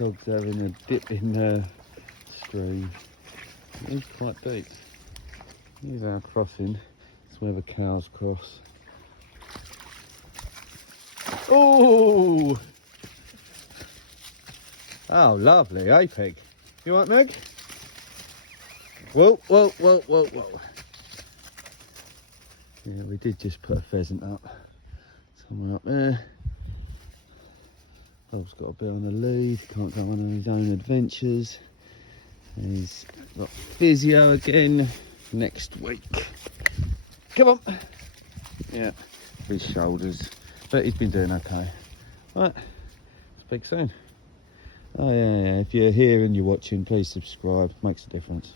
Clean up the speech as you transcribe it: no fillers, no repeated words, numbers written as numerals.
Dog's having a dip in the stream. It is quite deep. Here's our crossing. It's where the cows cross. Oh! Oh, lovely, eh, Peg? You all right, Meg? Whoa, whoa, whoa, whoa, whoa. Yeah, we did just put a pheasant up. Somewhere up there. Bob's got to be on the lead, can't go on his own adventures. He's got physio again next week. Come on! Yeah, his shoulders, but he's been doing okay. Right, speak soon. Oh yeah, if you're here and you're watching, please subscribe, makes a difference.